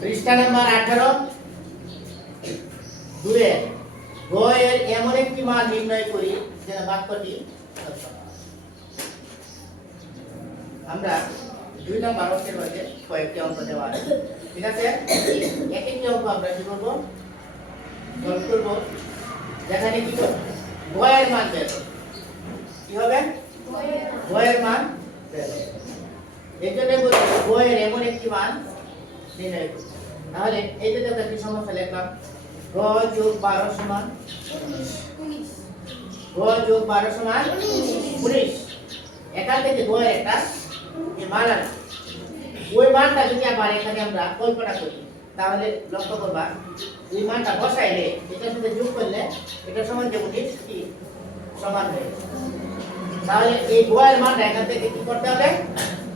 পৃষ্ঠা নাম্বার 18 দুয়ে গ এর এমন একটি মান নির্ণয় করি যেন বাক্যটি সত্য হয়। আমরা 2 নম্বর অঙ্কের মধ্যে কয়েকটি অঙ্ক দেওয়া আছে, ঠিক আছে? এক একটি অঙ্ক আমরা কি করব, সলভ করব। যেখানে কি করব, গ এর মান বের করব। কি হবে? গ এর মান বের করব। এই জন্য বলছি গ এর এমন একটি মান নির্ণয় করব। তাহলে এই যে আমরা কি সমস্যা লিখলাম, গ যোগ 12 সমান 19, গ যোগ 12 সমান 19। এখান থেকে গ এর একটা মান আছে, ওই মানটা যদি আবার এখানে আমরা কল্পনা করি তাহলে লক্ষ্য করবা এই মানটা বসাইলে এটার সাথে যোগ করলে এটা সমান যে 19 কি সমান হয়ে যাবে। তাহলে এই গ এর মানটা এখান থেকে কি করতে হবে,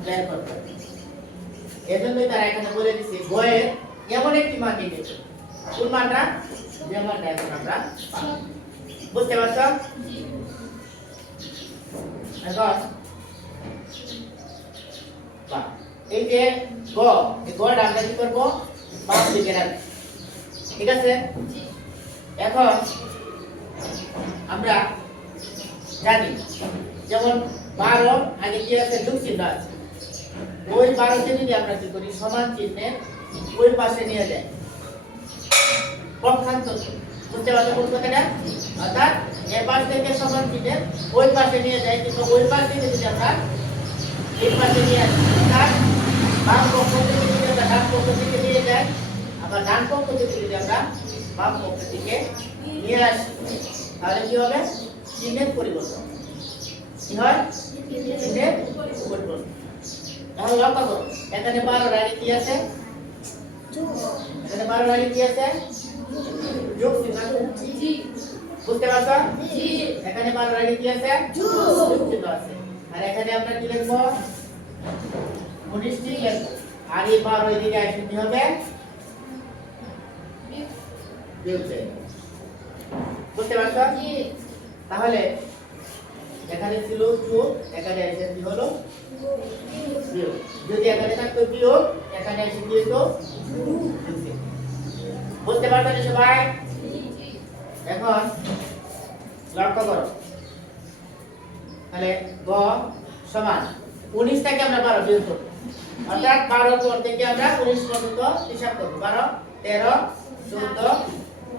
বের করতে হবে। এজন্যই তারা এখানে বলে দিয়েছে গ এর এমন একটি মান নির্ণয় করতে। কোন মানটা? যে মানটা এখন আমরা পাবো। বুঝতে পারছো? এখন এই যে গ, এই গটা আমরা কি করব, বাম দিকে রাখব, ঠিক আছে? এখন আমরা জানি যেমন 12 আগে কি আছে, যোগ চিহ্ন আছে, ওই 12 কে যদি আমরা কি করি সমান চিহ্নের ওই পাশে নিয়ে যাই, পক্ষান্তর। বুঝতে পারছো কোন কথাটা? অর্থাৎ এই পাশ থেকে সমান চিহ্নের ওই পাশে নিয়ে যাই, কিন্তু ওই পাশ থেকে যদি আমরা এই পাশে নিয়ে আসি, অর্থাৎ বাম পক্ষ থেকে যদি আমরা ডান পক্ষ থেকে নিয়ে যাই, আবার ডান পক্ষ থেকে যদি আমরা বাম পক্ষ থেকে নিয়ে আসি, তাহলে কি হবে, চিহ্নের পরিবর্তন। কি হয়? চিহ্নের পরিবর্তন। তাহলে লক্ষ্য করো এখানে 12 এর আগে কি আছে, এখানে 12 এর আগে কি আছে, যোগ চিহ্ন আছে। জি, বুঝতে পারছো? জি, এখানে 12 এর আগে কি আছে, যোগ চিহ্ন আছে। আর এখানে আমরা কি লিখব, 19 টি লিখব। আর এই 12 এদিকে আসলে কি হবে, বিয়োগ চিহ্ন। বুঝতে পারছো? জি। তাহলে এখানে ছিল যোগ, এখানে এসে কি হলো বিয়োগ। যদি এখানে থাকতো বিয়োগ, এখানে এসে কি হতো যোগ। বুঝতে পারছো সবাই? এখন লক্ষ্য করো, তাহলে গ সমান 19 থেকে আমরা 12 বিয়োগ করব, অর্থাৎ 12 পর থেকে আমরা 19 পর্যন্ত হিসাব করব। 12 13 14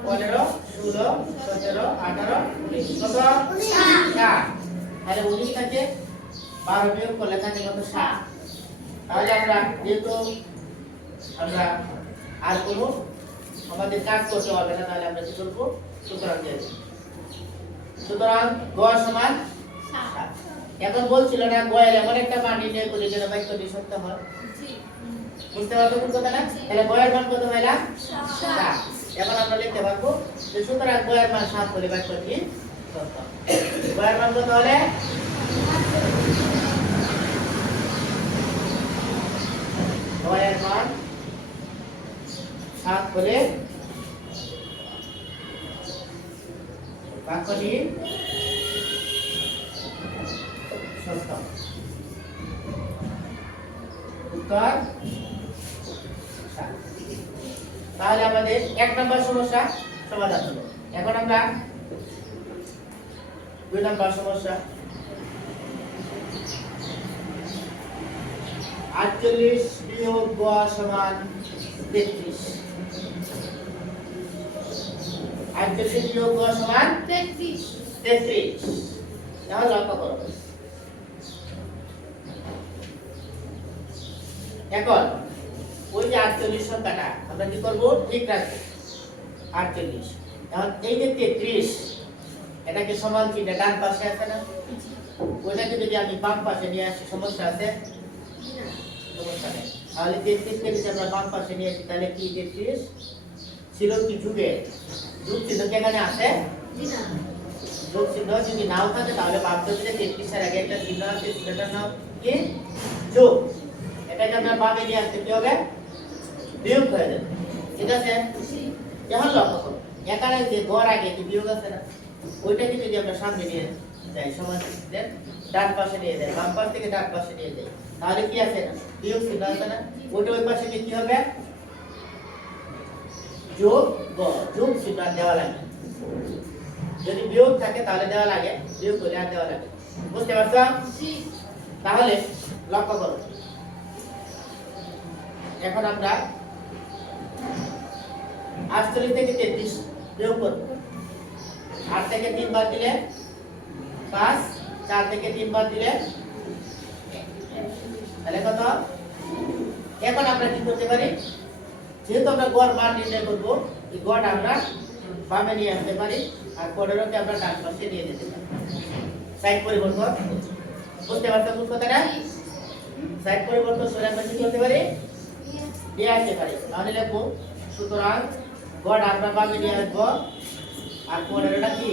15 16 17 18 19 কত 7। তাহলে 19 থেকে 12 বিয়োগ করলে থাকে কত 7। তাহলে আমরা যেহেতু আমরা আর কোনো আমাদের কাজ করতে হবে না, তাহলে আমরা কি করব, সুতরাং দিয়ে দেব। সুতরাং গ সমান 7। এখন বলছিল না গ এর এমন একটা মান নির্ণয় করে যেন বাক্যটি সত্য হয়। জি, বুঝতে পারছো কোন কথা না? তাহলে গ এর মান কত হইলা 7। এখন আমরা লিখতে পারবো যে সুতরাং গ এর মান 7 হলে বাক্যটি সত্য। গ এর মান কত হলে, গ এর মান 7 হলে বাক্যটি সত্য। উত্তর 7। তাহলে আমাদের 1 নম্বর সমস্যা সমাধান হলো। এখন আমরা 2 নম্বর সমস্যা, 48 বিয়োগ গ সমান 33। 48 বিয়োগ গ সমান 33। তাহলে লক্ষ্য করো, এখন ওই যে 48 সংখ্যাটা আমরা কি করব, ঠিক রাখবো 48। এখন এই যে 33 এটাকে সমান চিহ্ন ডান পাশে আছে না, ওইটাকে যদি আমি বাম পাশে নিয়ে আসি সমস্যা আছে? সমস্যা নেই। তাহলে 33 কে যদি আমরা বাম পাশে নিয়ে আসি তাহলে কি 33 ছিল কি যুগে, যোগ চিহ্ন কি এখানে আছে? না, যোগ চিহ্ন যদি নাও থাকে তাহলে ভাবতে হবে যে 33 এর আগে একটা চিহ্ন আছে, সেটার নাম কি যোগ। এটাকে আমরা বামে নিয়ে আসতে কি হবে, বিয়োগ হয়ে যাবে, ঠিক আছে? এখন লক্ষ্য করো এখানে যে গড় আগে কি বিয়োগ আছে না, ওইটাকে যদি আমরা সামনে নিয়ে যাই সমান চিহ্নের ডান পাশে নিয়ে যাই, বাম পাশ থেকে ডান পাশে নিয়ে যাই, তাহলে কি আছে না, বিয়োগ চিহ্ন আছে না, ওইটা ওই পাশে কি হবে যোগ গ যোগ চিহ্ন দেওয়া লাগে, যদি বিয়োগ থাকে তাহলে দেওয়া লাগে, বিয়োগ করে আর দেওয়া লাগে। বুঝতে পারছো? তাহলে লক্ষ্য করো, এখন আমরা 48 থেকে 33 বিয়োগ করব। 8 থেকে 3 বাদ দিলে 5, 4 থেকে 3 বাদ দিলে তাহলে কত? এখন আমরা কি করতে পারি, যেহেতু আমরা গড় মান নির্ণয় করব, এই গড় আমরা বামে নিয়ে আসতে পারি আর 15 কে আমরা ডান পাশে নিয়ে যেতে পারি। সাইড পরিবর্তন, বুঝতে পারছো কোন কথাটা? সাইড পরিবর্তন করে আমরা কি করতে পারি, নিয়ে আসতে পারি। তাহলে লিখবো সুতরাং গড় আমরা বামে নিয়ে আসবো আর 15টা কি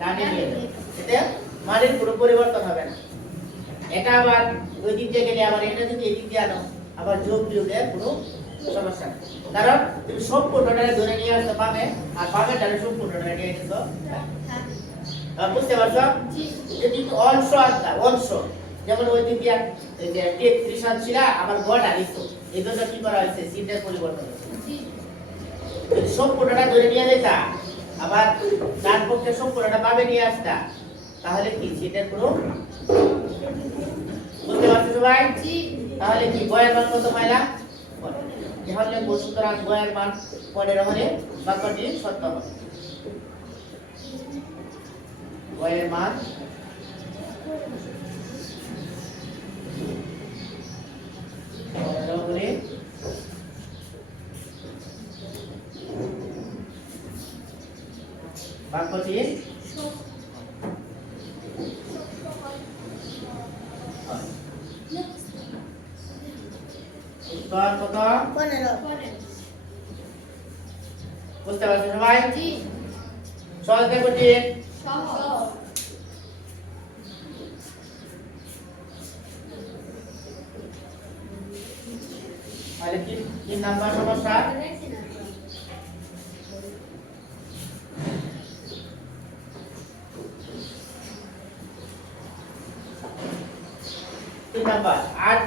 ডানে নিয়ে যাবো। এতে মানের কোনো পরিবর্তন হবে না। এটা আবার ওই দিক দিয়ে গেলে আবার এটা যদি এদিক দিয়ে আনো, আবার যোগ বিয়োগের কোনো সমস্যা নেই, কারণ তুমি সম্পূর্ণটা ধরে নিয়ে আসতে পাবে আর পাবে তাহলে সম্পূর্ণটা নিয়ে গেছো। বুঝতে পারছো? যদি অংশ আসতা অংশ, যেমন ওই দিক দিয়ে এই যে 33 ছিল আবার গড় আনিছো, এই দুটো কি করা হয়েছে, চিহ্নের পরিবর্তন হয়েছে। যদি সম্পূর্ণটা ধরে নিয়ে যেতা আবার ডান পক্ষে সম্পূর্ণটা পাবে নিয়ে আসতা, তাহলে কি চিহ্নের কোনো, বুঝতে পারছো সবাই? তাহলে কি গয়ের মান কত পাইলাম? এখন লিখবো সুতরাং গয়ের মান 15 হলে বাক্যটি সত্য হবে। গয়ের মান 15 হলে বাক্যটি উত্তর কত? 15। বুঝতে পারছো সবাই? সহজ দেখো ঠিক তাহলে কি নাম্বার সমস্যা? তিন নাম্বার 8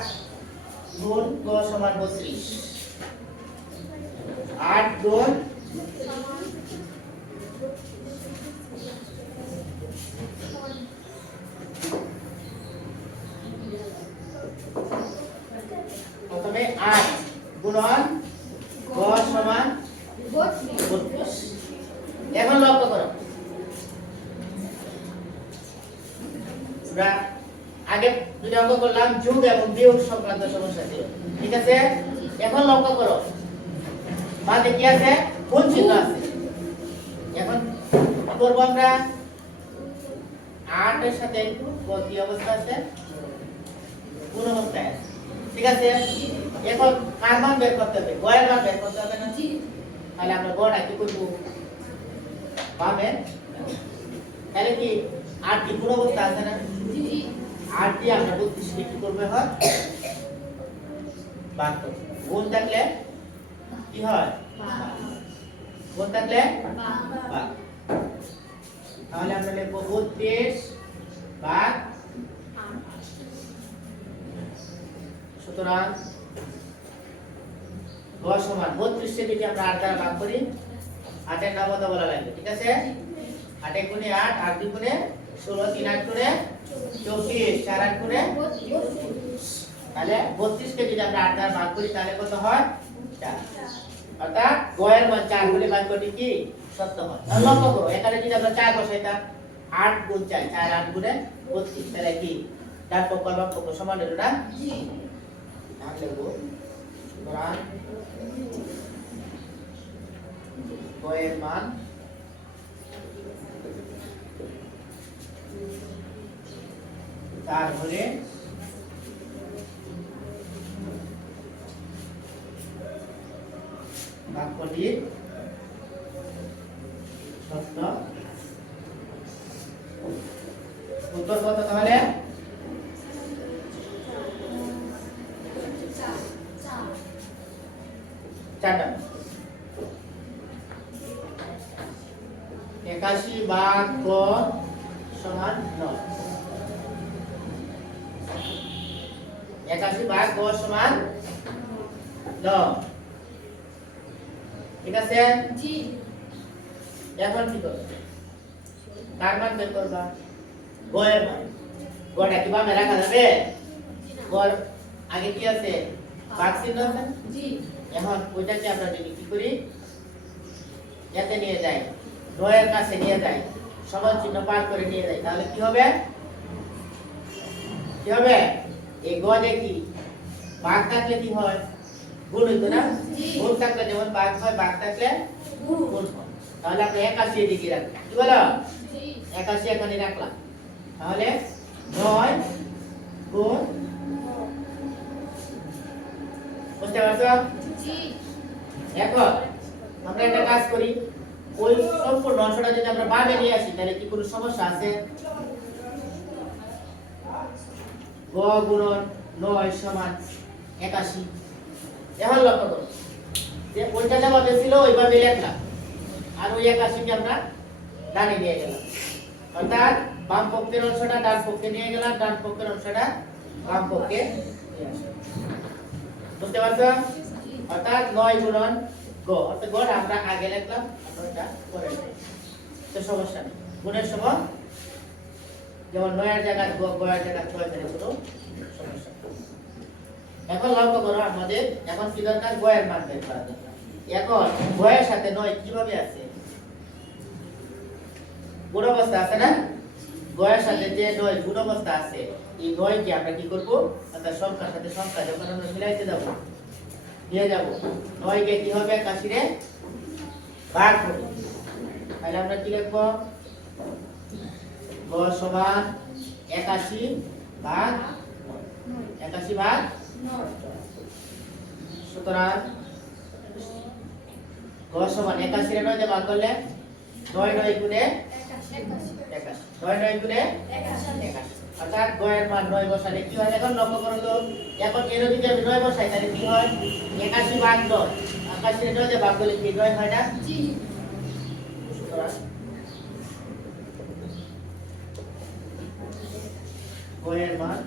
গুণ গ সমান 32। 8 গুণ প্রথমে 8 গুণন গ সমান 32। এখন লক্ষ্য করো, আমরা আগে দুটো অঙ্ক করলাম যোগ এবং বিয়োগ সংক্রান্ত সমস্যা ছিল, ঠিক আছে? এখন লক্ষ্য করো, বাদে কি আছে, গুণ চিহ্ন আছে। এখন কি করব আমরা, 8 এর সাথে কি অবস্থা আছে, গুণ অবস্থায় আছে, ঠিক আছে? এখন কার মান বের করতে হবে, গয়ের মান বের করতে হবে না? তাহলে আমরা গড়টা কি করব, পাবে তাহলে কি 8 কি গুণ অবস্থা আছে না? 8 দিয়ে আমরা 32 কে কি করবে, হয় ভাগ করব। গুণ থাকলে কি হয়, গুণ থাকলে ভাগ। তাহলে আমরা লিখব 32 ভাগ 8। সুতরাং গ সমান 32 কে যদি আমরা 8 দ্বারা ভাগ করি, 8 এর নামতা বলা লাগবে, ঠিক আছে? 8 এ গুণে 8, 8 দুই গুণে 16, 3 8 গুণে 24, 4 8 গুণে 32। তাহলে 32 কে যদি আমরা 8 দ্বারা ভাগ করি তাহলে কত হয়, 4। অর্থাৎ গয়ের মান 4 হলে বাক্যটি কি সত্য হয়। তাহলে লক্ষ্য করো, এখানে যদি আমরা 4 বসাইতাম, 8 গুণ 4, 4 8 গুণে 32, তাহলে কি ডান পক্ষ আর বাম পক্ষ সমান হলো না? তাহলে লিখব সুতরাং গয়ের মান হলে বাক্যটি সত্য। উত্তর কত তাহলে? 4 81 ভাগ গ সমান 9। 81 ভাগ গ সমান 9। ঠিক আছে? জি। এখন কি করবে? কার মান বের করবা? গয়ের মান। গটা কি বামে রাখা যাবে? গর আগে কি আছে? ভাগ চিহ্ন আছে? জি। এখন ওইটাকে আমরা যদি কি করি? এতে নিয়ে যাই, গয়ের কাছে নিয়ে যাই, সমান চিহ্ন পার করে নিয়ে যাই, তাহলে কি হবে? কি হবে? এই গজে কি ভাগ থাকলে কি হয়? গুণ হইতো না? জি। গুণ থাকলে যেমন ভাগ হয়, ভাগ থাকলে গুণ। গুণ হয়। তাহলে আমরা 81 এদিকে রাখলাম। কি বলো? জি। 81 এখানে রাখলাম। তাহলে 9 গুণ, বুঝতে পারছো? জি। এখন আমরা একটা কাজ করি, ওই সম্পূর্ণ অংশটা যদি আমরা বামে নিয়ে আসি তাহলে কি কোনো সমস্যা আছে? গ গুণন 9 সমান 81। এখন লক্ষ্য করো যে ওইটা যেভাবে ছিল ওইভাবে লিখলাম, আর ওই 81 কে আমরা ডানে নিয়ে গেলাম, অর্থাৎ বাম পক্ষের অংশটা ডান পক্ষে নিয়ে গেলাম, ডান পক্ষের অংশটা বাম পক্ষে নিয়ে আসলাম। বুঝতে পারছো? অর্থাৎ 9 গুণন গ, অর্থাৎ গড় আমরা আগে লিখলাম, আমরা এটা পরে লিখলাম, তো সমস্যা নেই। গুণের সময় যেমন 9 এর জায়গায় গ, গ এর জায়গায় 6 ধরে কোনো সমস্যা নেই। এখন লক্ষ্য করো, আমাদের এখন কি দরকার? গ এর মান বের করা দরকার। এখন গ এর সাথে 9 কিভাবে আছে? গুণ অবস্থা আছে না? গ এর সাথে যে 9 গুণ অবস্থা আছে, এই 9 কে আমরা কি করব? অর্থাৎ সংখ্যার সাথে সংখ্যা যখন আমরা মিলাইতে যাব, নিয়ে যাব, 9 কে কি হবে? 81 রে ভাগ হবে। তাহলে আমরা কি লিখব? গ সমান 81 ভাগ 81 ভাগ 9। সুতরাং গ সমান 81 রে 9 দিয়ে ভাগ করলে 9 9 গুণে 81, 9 9 গুণে 81, অর্থাৎ গ এর মান 9 বসালে কি হয়? এখন লক্ষ্য করো তো, এখন এর যদি আমি 9 বসাই তাহলে কি হয়? 81 ভাগ 9, 81 রে 9 দিয়ে ভাগ করলে কি 9 হয় না? জি। সুতরাং গ এর মান